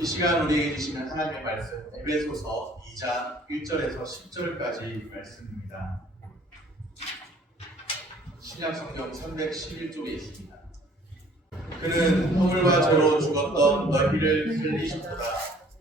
이 시간 우리에게 주시는 하나님의 말씀 에베소서 2장 1절에서 10절까지 말씀입니다. 신약성경 311쪽에 있습니다. 그는 허물과 죄로 죽었던 너희를 살리셨도다.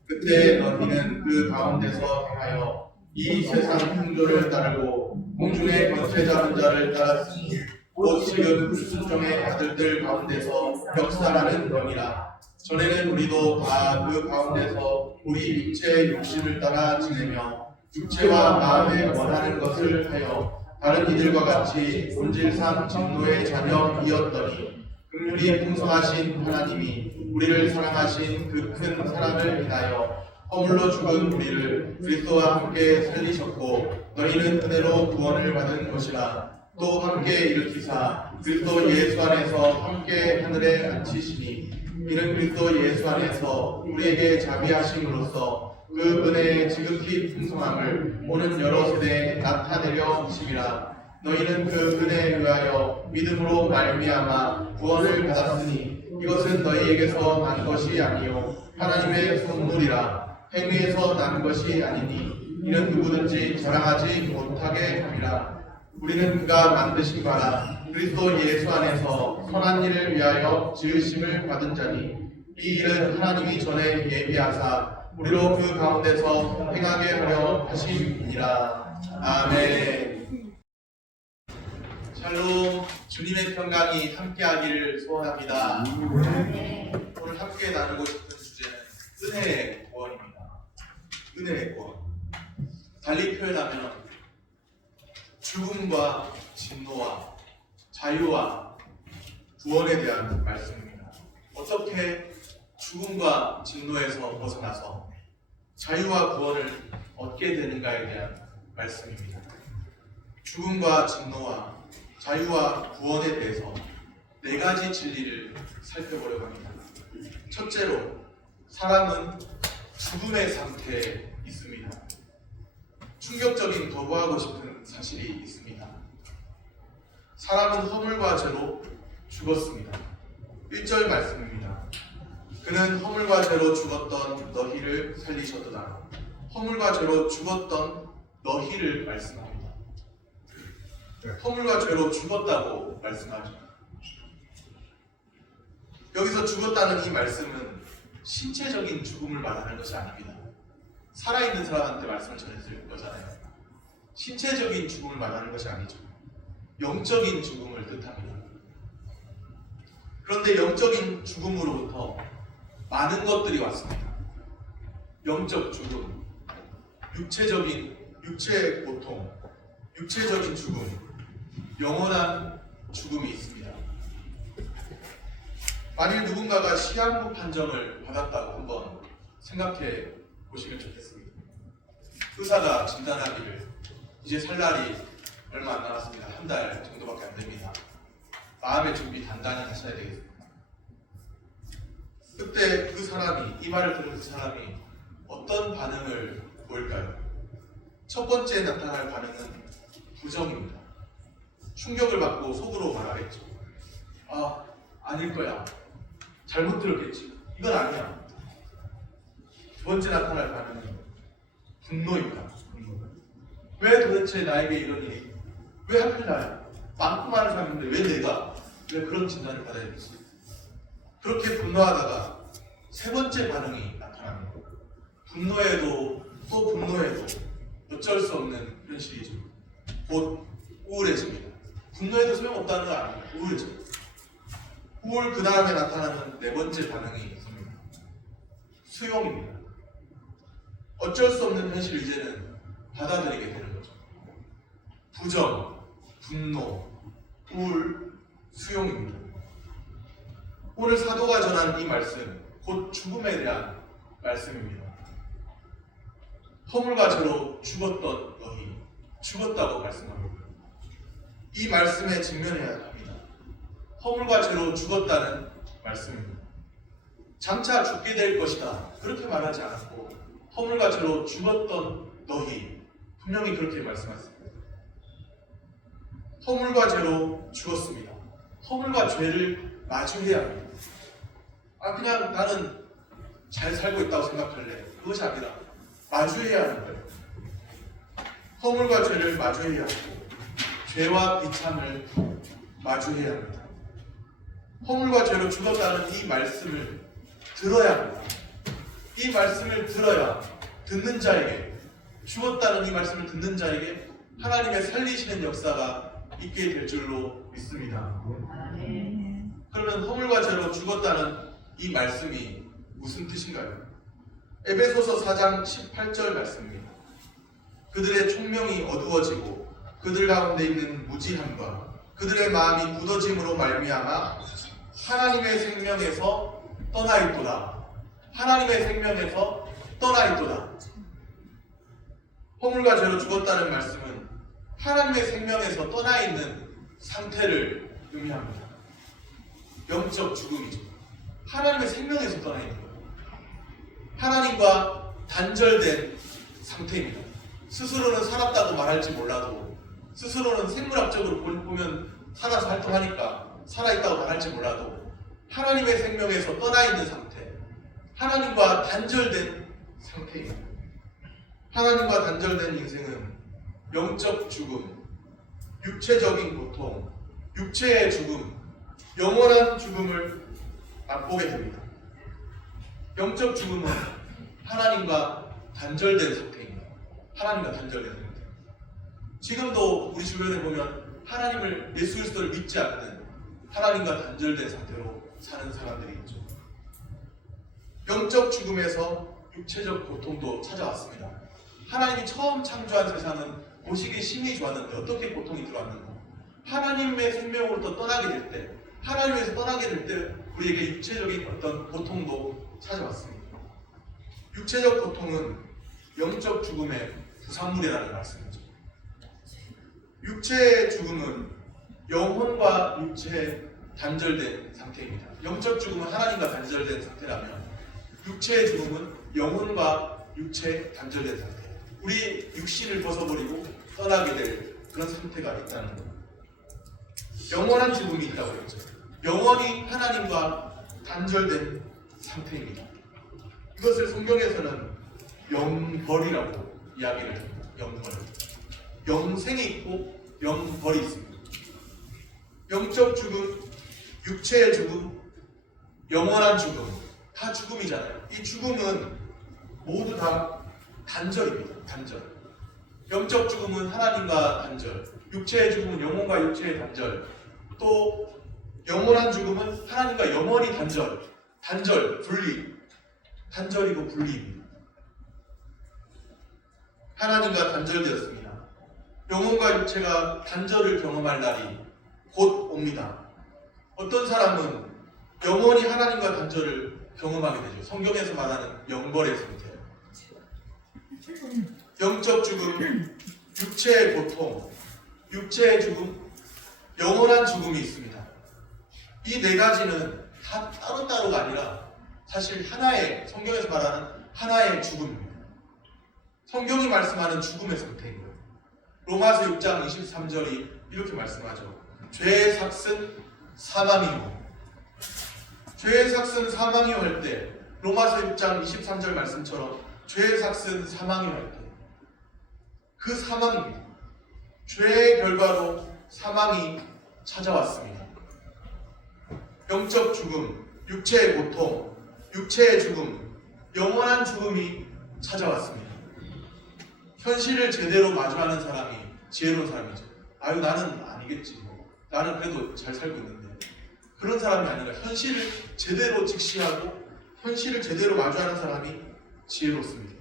그때 너희는 그 가운데서 행하여 이 세상 풍조를 따르고 공중의 권세 잡은 자를 따랐으니 곧 지금 불순종의 아들들 가운데서 역사라는 영이라. 전에는 우리도 다 그 가운데서 우리 육체의 욕심을 따라 지내며 육체와 마음에 원하는 것을 하여 다른 이들과 같이 본질상 진노의 자녀이었더니 긍휼이 풍성하신 하나님이 우리를 사랑하신 그 큰 사랑을 인하여 허물로 죽은 우리를 그리스도와 함께 살리셨고 너희는 은혜로 구원을 받은 것이라. 또 함께 일으키사 그리스도 예수 안에서 함께 하늘에 앉히시니 이는 그리스도 예수 안에서 우리에게 자비하심으로써 그 은혜의 지극히 풍성함을 오는 여러 세대에 나타내려 하심이라. 너희는 그 은혜에 의하여 믿음으로 말미암아 구원을 받았으니 이것은 너희에게서 난 것이 아니요 하나님의 선물이라. 행위에서 난 것이 아니니 이는 누구든지 자랑하지 못하게 함이라. 우리는 그가 만드신 바라 그리스도 예수 안에서 선한 일을 위하여 지으심을 받은 자니 이 일은 하나님이 전에 예비하사 우리로 그 가운데서 행하게 하려 하심이니라. 아멘. 샬롬. 주님의 평강이 함께하기를 소원합니다. 오늘 함께 나누고 싶은 주제는 은혜의 구원입니다. 은혜의 구원. 달리 표현하면 죽음과 진노와 자유와 구원에 대한 말씀입니다. 어떻게 죽음과 진노에서 벗어나서 자유와 구원을 얻게 되는가에 대한 말씀입니다. 죽음과 진노와 자유와 구원에 대해서 네 가지 진리를 살펴보려고 합니다. 첫째로, 사람은 죽음의 상태에 있습니다. 충격적인 거부하고 싶은 사실이 있습니다. 사람은 허물과 죄로 죽었습니다. 1절 말씀입니다. 그는 허물과 죄로 죽었던 너희를 살리셨도다. 허물과 죄로 죽었던 너희를 말씀합니다. 허물과 죄로 죽었다고 말씀하죠. 여기서 죽었다는 이 말씀은 신체적인 죽음을 말하는 것이 아닙니다. 살아있는 사람한테 말씀을 전했을 거잖아요. 신체적인 죽음을 말하는 것이 아니죠. 영적인 죽음을 뜻합니다. 그런데 영적인 죽음으로부터 많은 것들이 왔습니다. 영적 죽음, 육체의 고통, 육체적인 죽음, 영원한 죽음이 있습니다. 만일 누군가가 시한부 판정을 받았다고 한번 생각해 보시면 좋겠습니다. 의사가 진단하기를 이제 살 날이 얼마 안 남았습니다. 한 달 정도밖에 안 됩니다. 마음의 준비 단단히 하셔야 되겠습니다. 그때 그 사람이, 이 말을 들은 그 사람이 어떤 반응을 보일까요? 첫 번째 나타날 반응은 부정입니다. 충격을 받고 속으로 말하겠죠. 아닐 거야. 잘못 들었겠지. 이건 아니야. 두 번째 나타날 반응은 분노입니다. 왜 도대체 나에게 이런 일이? 왜 하필 나야? 많고 많은 사람인데 왜 내가? 왜 그런 진단을 받아야 되지? 그렇게 분노하다가 세 번째 반응이 나타납니다. 분노에도 또 분노에도 어쩔 수 없는 현실이죠. 곧 우울해집니다. 분노에도 소용없다는 건 아닙니다. 우울해져. 우울 그 다음에 나타나는 네 번째 반응이 있습니다. 수용입니다. 어쩔 수 없는 현실을 이제는 받아들이게 되는 거죠. 부정, 분노, 우울, 수용입니다. 오늘 사도가 전한 이 말씀, 곧 죽음에 대한 말씀입니다. 허물과 죄로 죽었던 너희, 죽었다고 말씀합니다. 이 말씀에 직면해야 합니다. 허물과 죄로 죽었다는 말씀입니다. 장차 죽게 될 것이다, 그렇게 말하지 않았고 허물과 죄로 죽었던 너희, 분명히 그렇게 말씀하셨습니다. 허물과 죄로 죽었습니다. 허물과 죄를 마주해야 합니다. 그냥 나는 잘 살고 있다고 생각할래? 그것이 아니라 마주해야 하는 거예요. 허물과 죄를 마주해야 하고 죄와 비참을 마주해야 합니다. 허물과 죄로 죽었다는 이 말씀을 들어야 합니다. 이 말씀을 들어야 듣는 자에게, 죽었다는 이 말씀을 듣는 자에게 하나님의 살리시는 역사가 있게 될 줄로 믿습니다. 그러면 허물과 죄로 죽었다는 이 말씀이 무슨 뜻인가요? 에베소서 4장 18절 말씀입니다. 그들의 총명이 어두워지고 그들 가운데 있는 무지함과 그들의 마음이 굳어짐으로 말미암아 하나님의 생명에서 떠나 있도다. 하나님의 생명에서 떠나 있도다. 허물과 죄로 죽었다는 말씀은 하나님의 생명에서 떠나 있는 상태를 의미합니다. 영적 죽음이죠. 하나님의 생명에서 떠나 있는 거예요. 하나님과 단절된 상태입니다. 스스로는 살았다고 말할지 몰라도, 스스로는 생물학적으로 보면 살아서 활동하니까 살아있다고 말할지 몰라도 하나님의 생명에서 떠나 있는 상태, 하나님과 단절된 상태입니다. 하나님과 단절된 인생은 영적 죽음, 육체적인 고통, 육체의 죽음, 영원한 죽음을 맛보게 됩니다. 영적 죽음은 하나님과 단절된 상태입니다. 하나님과 단절된 상태. 지금도 우리 주변에 보면 하나님을, 예수 그리스도를 믿지 않는 하나님과 단절된 상태로 사는 사람들이 있죠. 영적 죽음에서 육체적 고통도 찾아왔습니다. 하나님이 처음 창조한 세상은 보시기에 심히 좋았는데 어떻게 고통이 들어왔는가? 하나님의 생명으로부터 떠나게 될 때, 하나님에서 떠나게 될 때 우리에게 육체적인 어떤 고통도 찾아왔습니다. 육체적 고통은 영적 죽음의 부산물이라는 말씀이죠. 육체의 죽음은 영혼과 육체에 단절된 상태입니다. 영적 죽음은 하나님과 단절된 상태라면 육체의 죽음은 영혼과 육체에 단절된 상태. 우리 육신을 벗어버리고 떠나게 될 그런 상태가 있다는 것. 영원한 죽음이 있다고 했죠. 영원히 하나님과 단절된 상태입니다. 이것을 성경에서는 영벌이라고 이야기를 합니다. 영벌. 영생이 있고 영벌이 있습니다. 영적 죽음, 육체의 죽음, 영원한 죽음, 다 죽음이잖아요. 이 죽음은 모두 다 단절입니다. 단절. 영적 죽음은 하나님과 단절, 육체의 죽음은 영혼과 육체의 단절, 또 영원한 죽음은 하나님과 영원히 단절, 단절, 분리, 단절이고 분리입니다. 하나님과 단절되었습니다. 영혼과 육체가 단절을 경험할 날이 곧 옵니다. 어떤 사람은 영원히 하나님과 단절을 경험하게 되죠. 성경에서 말하는 영벌의 상태. 영적 죽음, 육체의 고통, 육체의 죽음, 영원한 죽음이 있습니다. 이 네 가지는 다 따로따로가 아니라 사실 하나의, 성경에서 말하는 하나의 죽음입니다. 성경이 말씀하는 죽음의 상태인 거예요. 로마서 6장 23절이 이렇게 말씀하죠. 죄의 삭은 사망이요. 죄의 삭은 사망이요 할 때, 로마서 6장 23절 말씀처럼 죄의 삭은 사망이요 할 때, 그 사망입니다. 죄의 결과로 사망이 찾아왔습니다. 영적 죽음, 육체의 고통, 육체의 죽음, 영원한 죽음이 찾아왔습니다. 현실을 제대로 마주하는 사람이 지혜로운 사람이죠. 아유, 나는 아니겠지. 나는 그래도 잘 살고 있는데. 그런 사람이 아니라 현실을 제대로 직시하고 현실을 제대로 마주하는 사람이 지혜롭습니다.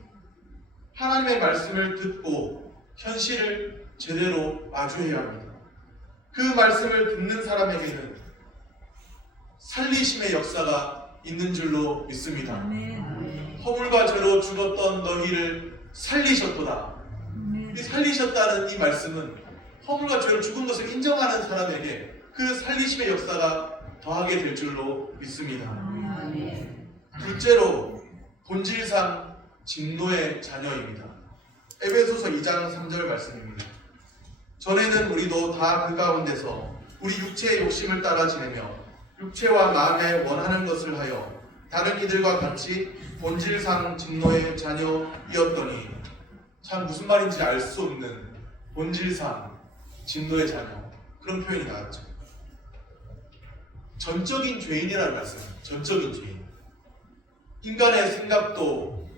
하나님의 말씀을 듣고 현실을 제대로 마주해야 합니다. 그 말씀을 듣는 사람에게는 살리심의 역사가 있는 줄로 믿습니다. 허물과 죄로 죽었던 너희를 살리셨도다. 이 살리셨다는 이 말씀은 허물과 죄로 죽은 것을 인정하는 사람에게 그 살리심의 역사가 더하게 될 줄로 믿습니다. 둘째로 본질상 진노의 자녀입니다. 에베소서 2장 3절 말씀입니다. 전에는 우리도 다 그 가운데서 우리 육체의 욕심을 따라 지내며 육체와 마음에 원하는 것을 하여 다른 이들과 같이 본질상 진노의 자녀이었더니, 참 무슨 말인지 알 수 없는 본질상 진노의 자녀, 그런 표현이 나왔죠. 전적인 죄인이라는 말씀입니다. 전적인 죄인. 인간의 생각도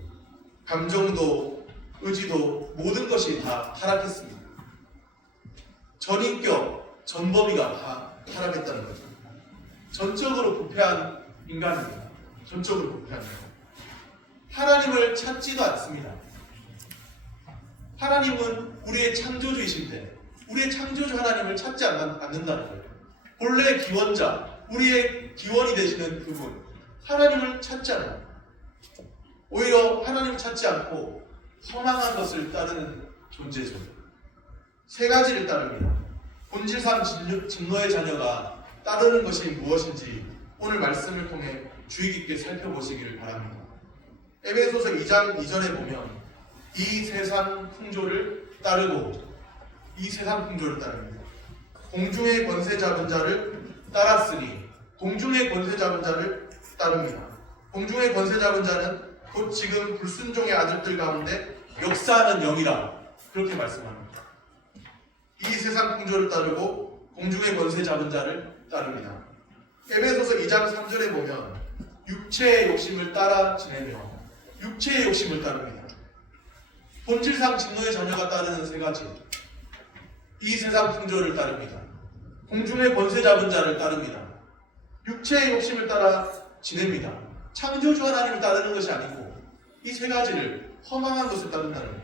감정도 의지도 모든 것이 다 타락했습니다. 전인격, 전범위가 다 타락했다는 거죠. 전적으로 부패한 인간입니다. 전적으로 부패한 인간. 하나님을 찾지도 않습니다. 하나님은 우리의 창조주이신데 우리의 창조주 하나님을 찾지 않는다는 거예요. 본래 기원자, 우리의 기원이 되시는 그분, 하나님을 찾지 않아요. 오히려 하나님을 찾지 않고 허망한 것을 따르는 존재죠. 세 가지를 따릅니다. 본질상 진노의 자녀가 따르는 것이 무엇인지 오늘 말씀을 통해 주의 깊게 살펴보시기를 바랍니다. 에베소서 2장 2절에 보면 이 세상 풍조를 따르고, 이 세상 풍조를 따릅니다. 공중의 권세 잡은 자를 따랐으니, 공중의 권세 잡은 자를 따릅니다. 공중의 권세 잡은 자는 곧 지금 불순종의 아들들 가운데 역사하는 영이라, 그렇게 말씀합니다. 이 세상 풍조를 따르고 공중의 권세 잡은 자를 따릅니다. 에베소서 2장 3절에 보면 육체의 욕심을 따라 지내며, 육체의 욕심을 따릅니다. 본질상 진노의 자녀가 따르는 세 가지, 이 세상 풍조를 따릅니다. 공중의 권세 잡은 자를 따릅니다. 육체의 욕심을 따라 지냅니다. 창조주 하나님을 따르는 것이 아니고 이 세 가지를, 허망한 것을 따른다는 거예요.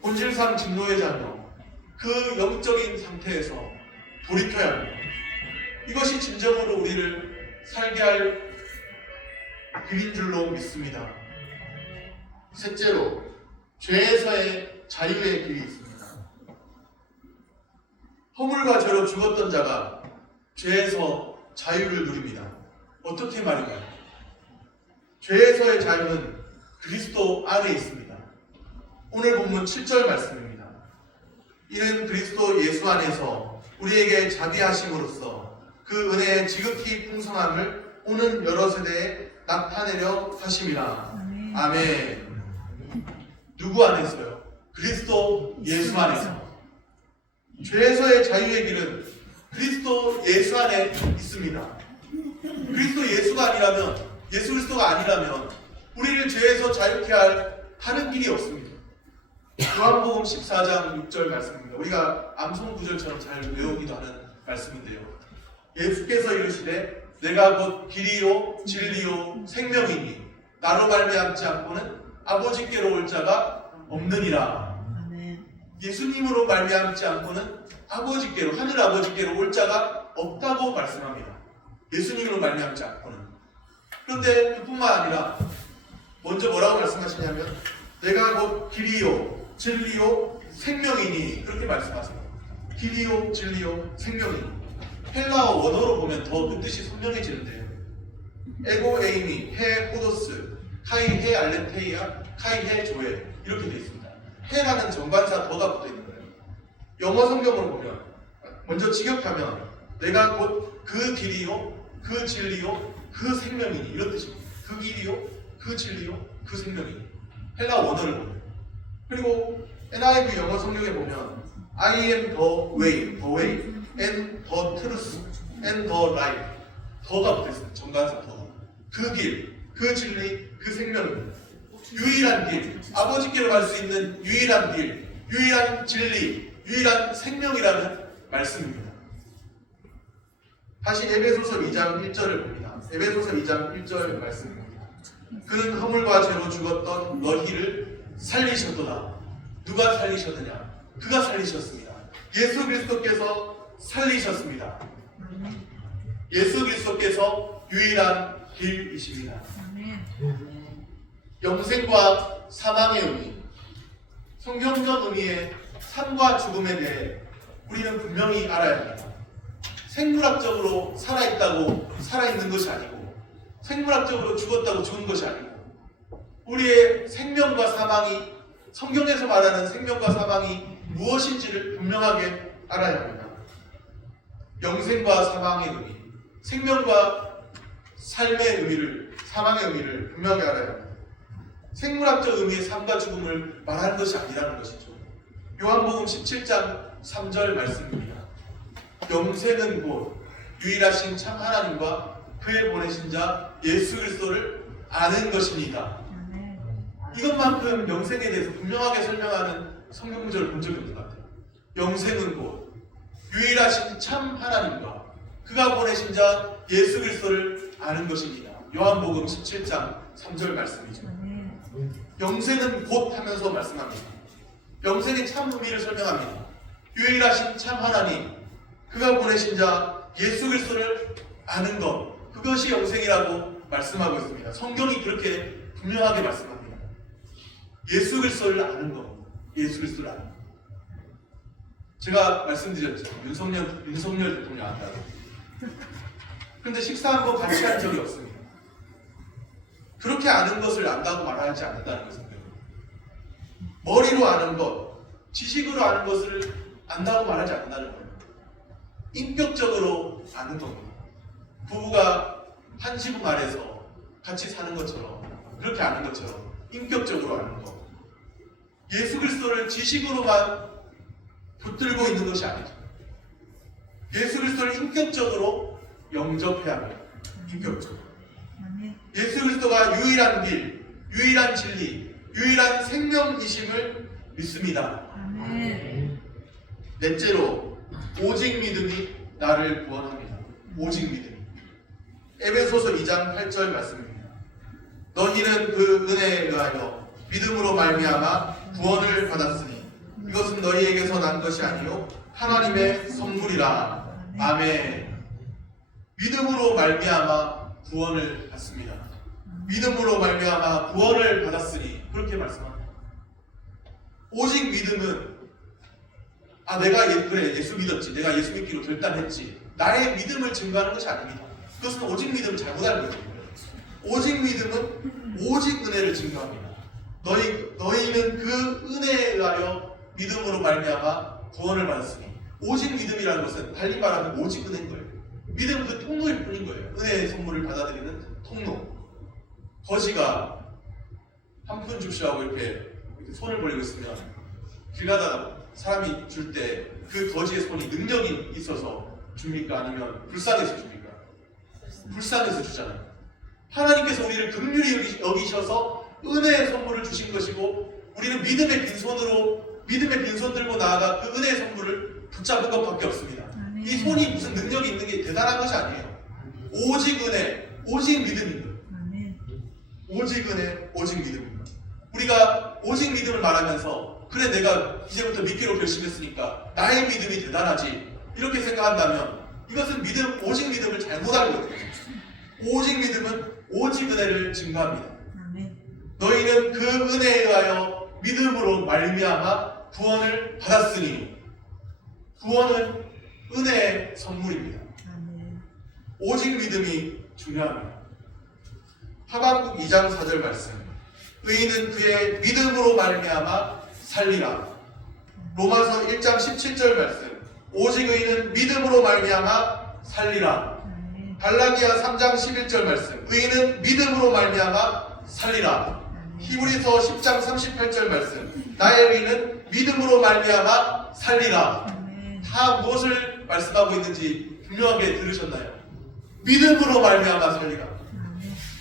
본질상 진노의 자녀, 그 영적인 상태에서 돌이켜야 합니다. 이것이 진정으로 우리를 살게 할 길인 줄로 믿습니다. 셋째로, 죄에서의 자유의 길이 있습니다. 허물과 죄로 죽었던 자가 죄에서 자유를 누립니다. 어떻게 말인가요? 죄에서의 자유는 그리스도 안에 있습니다. 오늘 본문 7절 말씀입니다. 이는 그리스도 예수 안에서 우리에게 자비하심으로써 그 은혜의 지극히 풍성함을 오는 여러 세대에 나타내려 하심이라. 아멘. 누구 안에서요? 그리스도 예수 안에서. 죄에서의 자유의 길은 그리스도 예수 안에 있습니다. 그리스도 예수가 아니라면, 예수 그리스도가 아니라면 우리를 죄에서 자유케 할 다른 길이 없습니다. 요한복음 14장 6절 말씀입니다. 우리가 암송 구절처럼 잘 외우기도 하는 말씀인데요. 예수께서 이르시되 내가 곧 길이요 진리요 생명이니 나로 말미암지 않고는 아버지께로 올 자가 없느니라. 예수님으로 말미암지 않고는 아버지께로, 하늘 아버지께로 올 자가 없다고 말씀합니다. 예수님으로 말미암지 않고는. 그런데 그뿐만 아니라 먼저 뭐라고 말씀하시냐면 내가 곧 길이요 진리요 생명이니, 그렇게 말씀하세요. 길이요 진리요 생명이니. 헬라어 원어로 보면 더 그 뜻이 선명해지는데요. 에고 에이미 헤 호도스 카이 헤 알레테이아 카이 헤 조에, 이렇게 되어 있습니다. 헤라는 정관사 더가 붙어 있는 거예요. 영어 성경으로 보면 먼저 직역하면 내가 곧 그 길이요 그 진리요 그 생명이니, 이런 뜻입니다. 그 길이요 그 진리요 그 생명이니. 헬라 원어를 보면. 그리고 NIV 영어 성경에 보면 I am the way and the truth and the life, 더가 붙어 있습니다. 정관사 더. 그 길, 그 진리, 그 생명입니다. 유일한 길, 아버지께로 갈 수 있는 유일한 길, 유일한 진리, 유일한 생명이라는 말씀입니다. 다시 에베소서 2장 1절을 봅니다. 에베소서 2장 1절 말씀입니다. 그는 허물과 죄로 죽었던 너희를 살리셨도다. 누가 살리셨느냐? 그가 살리셨습니다. 예수 그리스도께서 살리셨습니다. 예수 그리스도께서 유일한 길이십니다. 영생과 사망의 의미, 성경적 의미의 삶과 죽음에 대해 우리는 분명히 알아야 합니다. 생물학적으로 살아있다고 살아있는 것이 아니고, 생물학적으로 죽었다고 죽은 것이 아니고, 우리의 생명과 사망이, 성경에서 말하는 생명과 사망이 무엇인지를 분명하게 알아야 합니다. 영생과 사망의 의미, 생명과 삶의 의미를, 사망의 의미를 분명히 알아야 합니다. 생물학적 의미의 삶과 죽음을 말하는 것이 아니라는 것이죠. 요한복음 17장 3절 말씀입니다. 영생은 곧 유일하신 참 하나님과 그의 보내신 자 예수 그리스도를 아는 것입니다. 이것만큼 영생에 대해서 분명하게 설명하는 성경 구절을 본 적이 없는 것 같아요. 영생은 곧 유일하신 참 하나님과 그가 보내신 자 예수 그리스도를 아는 것입니다. 요한복음 17장 3절 말씀이죠. 영생은 곧 하면서 말씀합니다. 영생의 참 의미를 설명합니다. 유일하신 참 하나님, 그가 보내신 자 예수 그리스도를 아는 것, 그것이 영생이라고 말씀하고 있습니다. 성경이 그렇게 분명하게 말씀합니다. 예수 그리스도를 아는 것, 예수 그리스도를 아는 것. 제가 말씀드렸죠. 윤석열 대통령 안다고. 그런데 식사 한번 같이 한 적이 없습니다. 그렇게 아는 것을 안다고 말하지 않는다는 것입니다. 머리로 아는 것, 지식으로 아는 것을 안다고 말하지 않는다는 거예요. 인격적으로 아는 겁니다. 부부가 한 지붕 아래서 같이 사는 것처럼, 그렇게 아는 것처럼 인격적으로 아는 것. 예수 그리스도를 지식으로만 붙들고 있는 것이 아니죠. 예수 그리스도를 인격적으로 영접해야 합니다. 인격적으로. 예수 그리스도가 유일한 길, 유일한 진리, 유일한 생명이심을 믿습니다. 넷째로 오직 믿음이 나를 구원합니다. 오직 믿음이. 에베소서 2장 8절 말씀입니다. 너희는 그 은혜에 의하여 믿음으로 말미암아 구원을 받았으니 이것은 너희에게서 난 것이 아니요 하나님의 선물이라. 아멘. 믿음으로 말미암아 구원을 받습니다. 믿음으로 말미암아 구원을 받았으니 그렇게 말씀합니다. 오직 믿음은 내가 그래 예수 믿었지, 내가 예수 믿기로 결단했지, 나의 믿음을 증거하는 것이 아닙니다. 그것은 오직 믿음을 잘못 알고 있는 거예요. 오직 믿음은 오직 은혜를 증거합니다. 너희는 그 은혜에 의하여 믿음으로 말미암아 구원을 받았으니, 오직 믿음이라는 것은 달리 말하면 오직 은혜인 거예요. 믿음은 그 통로일 뿐인 거예요. 은혜의 선물을 받아들이는 통로. 거지가 한 푼 줍시하고 이렇게 손을 벌리고 있으면 길 가다가 사람이 줄 때 그 거지의 손이 능력이 있어서 줍니까? 아니면 불쌍해서 줍니까? 불쌍해서 주잖아요. 하나님께서 우리를 긍휼히 여기셔서 은혜의 선물을 주신 것이고, 우리는 믿음의 빈손 들고 나아가 그 은혜의 선물을 붙잡은 것밖에 없습니다. 이 손이 무슨 능력이 있는 게 대단한 것이 아니에요. 오직 은혜, 오직 믿음입니다. 오직 은혜, 오직 믿음입니다. 우리가 오직 믿음을 말하면서 그래 내가 이제부터 믿기로 결심했으니까 나의 믿음이 대단하지 이렇게 생각한다면 이것은 오직 믿음을 잘못 알고 있는 거예요. 오직 믿음은 오직 은혜를 증거합니다. 너희는 그 은혜에 의하여 믿음으로 말미암아 구원을 받았으니, 구원은 은혜의 선물입니다. 오직 믿음이 중요합니다. 하박국 2장 4절 말씀. 의인은 그의 믿음으로 말미암아 살리라. 로마서 1장 17절 말씀. 오직 의인은 믿음으로 말미암아 살리라. 갈라디아 3장 11절 말씀. 의인은 믿음으로 말미암아 살리라. 히브리서 10장 38절 말씀. 나의 의인은 믿음으로 말미암아 살리라. 다 무엇을 말씀하고 있는지 분명하게 들으셨나요? 믿음으로 말미암아 살리라.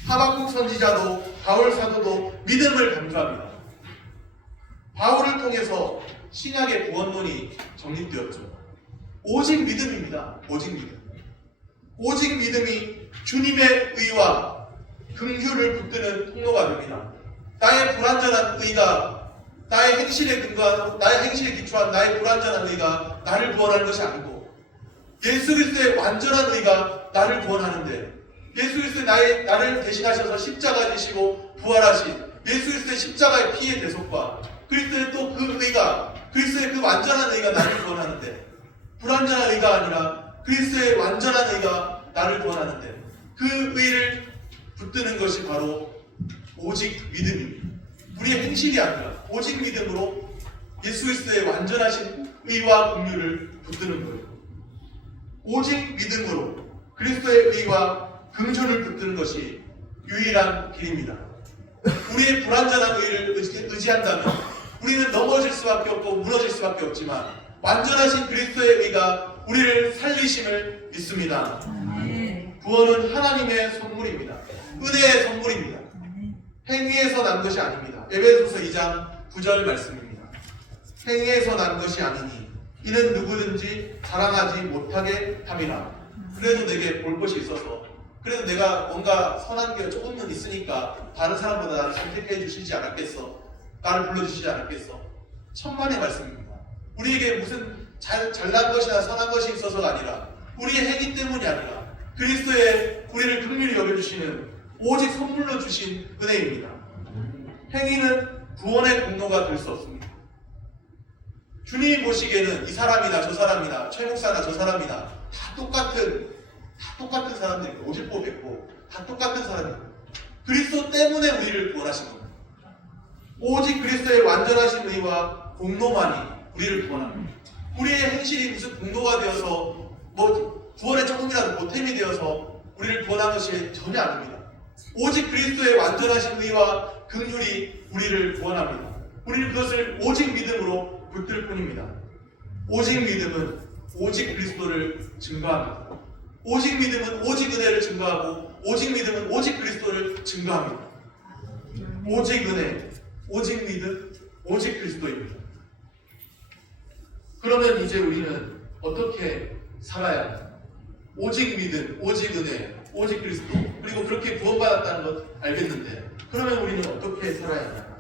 하박국 선지자도 바울 사도도 믿음을 강조합니다. 바울을 통해서 신약의 구원론이 정립되었죠. 오직 믿음입니다. 오직 믿음. 오직 믿음이 주님의 의와 긍휼을 붙드는 통로가 됩니다. 나의 불완전한 의가, 나의 행실에 기초한 나의 불완전한 의가 나를 구원하는 것이 아니고, 예수 그리스도의 완전한 의가 나를 구원하는데, 예수 그리스도의 나를 대신하셔서 십자가 지시고 부활하신 예수 그리스도의 십자가의 피의 대속과 그리스도의 또 그 의가, 그리스도의 그 완전한 의가 나를 구원하는데, 불완전한 의가 아니라 그리스도의 완전한 의가 나를 구원하는데, 그 의를 붙드는 것이 바로 오직 믿음입니다. 우리의 행실이 아니라 오직 믿음으로 예수 그리스도의 완전하신 의와 긍휼을 붙드는 거예요. 오직 믿음으로 그리스도의 의와 긍휼을 붙드는 것이 유일한 길입니다. 우리의 불완전한 의를 의지한다면 우리는 넘어질 수밖에 없고 무너질 수밖에 없지만 완전하신 그리스도의 의가 우리를 살리심을 믿습니다. 구원은 하나님의 선물입니다. 은혜의 선물입니다. 행위에서 난 것이 아닙니다. 에베소서 2장 9절 말씀입니다. 행위에서 난 것이 아니니 이는 누구든지 자랑하지 못하게 함이라. 그래도 내게 볼 것이 있어서, 그래도 내가 뭔가 선한 게 조금은 있으니까 다른 사람보다 나를 선택해 주시지 않았겠어, 나를 불러주시지 않았겠어. 천만의 말씀입니다. 우리에게 무슨 잘난 것이나 선한 것이 있어서가 아니라, 우리의 행위 때문이 아니라 그리스도의 우리를 긍휼히 여겨주시는 오직 선물로 주신 은혜입니다. 행위는 구원의 공로가 될 수 없습니다. 주님이 보시기에는 이 사람이나 저 사람이나 최 목사나 저 사람이나 다 똑같은 사람들이고, 50보 100보 다 똑같은 사람이고, 그리스도 때문에 우리를 구원하신 겁니다. 오직 그리스도의 완전하신 의와 공로만이 우리를 구원합니다. 우리의 행실이 무슨 공로가 되어서 구원에 조금이라도 보탬이 되어서 우리를 구원한 것이 전혀 아닙니다. 오직 그리스도의 완전하신 의와 긍휼이 우리를 구원합니다. 우리는 그것을 오직 믿음으로 붙들 뿐입니다. 오직 믿음은 오직 그리스도를 증거합니다. 오직 믿음은 오직 은혜를 증거하고, 오직 믿음은 오직 그리스도를 증거합니다. 오직 은혜, 오직 믿음, 오직 그리스도입니다. 그러면 이제 우리는 어떻게 살아야 합니까? 오직 믿음, 오직 은혜, 오직 그리스도, 그리고 그렇게 구원받았다는 것 알겠는데, 그러면 우리는 어떻게 살아야 하냐?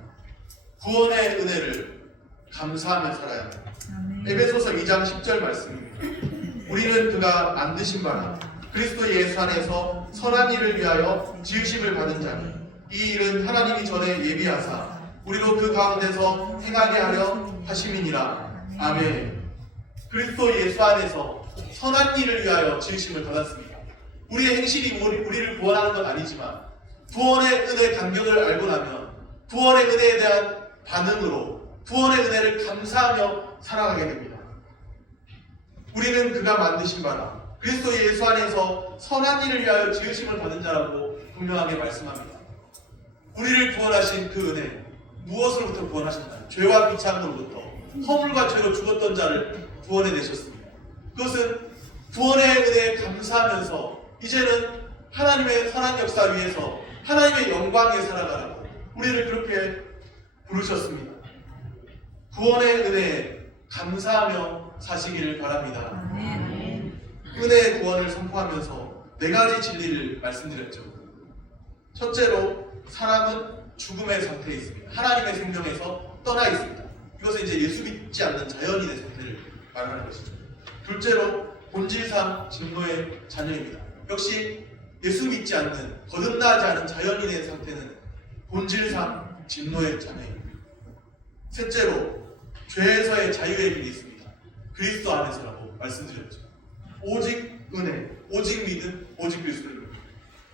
구원의 은혜를 감사하며 살아야 합니다. 에베소서 2장 10절 말씀입니다. 우리는 그가 만드신 바라 그리스도 예수 안에서 선한 일을 위하여 지으심을 받은 자니, 이 일은 하나님이 전에 예비하사 우리로 그 가운데서 행하게 하려 하심이니라. 아멘. 그리스도 예수 안에서 선한 일을 위하여 지으심을 받았습니다. 우리의 행실이 우리를 구원하는 건 아니지만, 구원의 은혜 간격을 알고 나면 구원의 은혜에 대한 반응으로 구원의 은혜를 감사하며 살아가게 됩니다. 우리는 그가 만드신 바라 그리스도 예수 안에서 선한 일을 위하여 지으심을 받은 자라고 분명하게 말씀합니다. 우리를 구원하신 그 은혜, 무엇으로부터 구원하셨나요? 죄와 비참으로부터, 허물과 죄로 죽었던 자를 구원해내셨습니다. 그것은 구원의 은혜에 감사하면서 이제는 하나님의 선한 역사 위에서 하나님의 영광에 살아가라고 우리를 그렇게 부르셨습니다. 구원의 은혜에 감사하며 사시기를 바랍니다. 은혜의 구원을 선포하면서 4가지 진리를 말씀드렸죠. 첫째로, 사람은 죽음의 상태에 있습니다. 하나님의 생명에서 떠나 있습니다. 이것은 이제 예수 믿지 않는 자연인의 상태를 말하는 것이죠. 둘째로, 본질상 진노의 자녀입니다. 역시 예수 믿지 않는, 거듭나지 않은 자연인의 상태는 본질상 진노의 자녀입니다. 셋째로, 죄에서의 자유의 길이 있습니다. 그리스도 안에서라고 말씀드렸죠. 오직 은혜, 오직 믿음, 오직 그리스도입니다.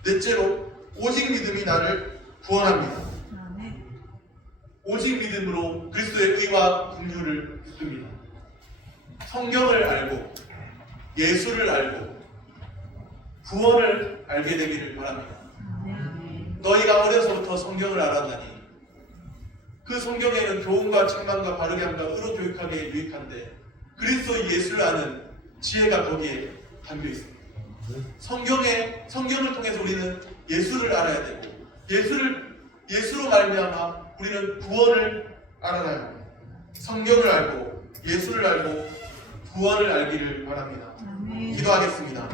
넷째로, 오직 믿음이 나를 구원합니다. 오직 믿음으로 그리스도의 의와 긍휼을 붙듭니다. 성경을 알고, 예수를 알고, 구원을 알게 되기를 바랍니다. 너희가 어려서부터 성경을 알았나니, 그 성경에는 교훈과 책망과 바르게 함과 의로 교육하기에 유익한데, 그리스도 예수를 아는 지혜가 거기에 담겨 있습니다. 성경을 통해서 우리는 예수를 알아야 되고, 예수로 말미암아 우리는 구원을 알아야 합니다. 성경을 알고, 예수를 알고, 구원을 알기를 바랍니다. 기도하겠습니다.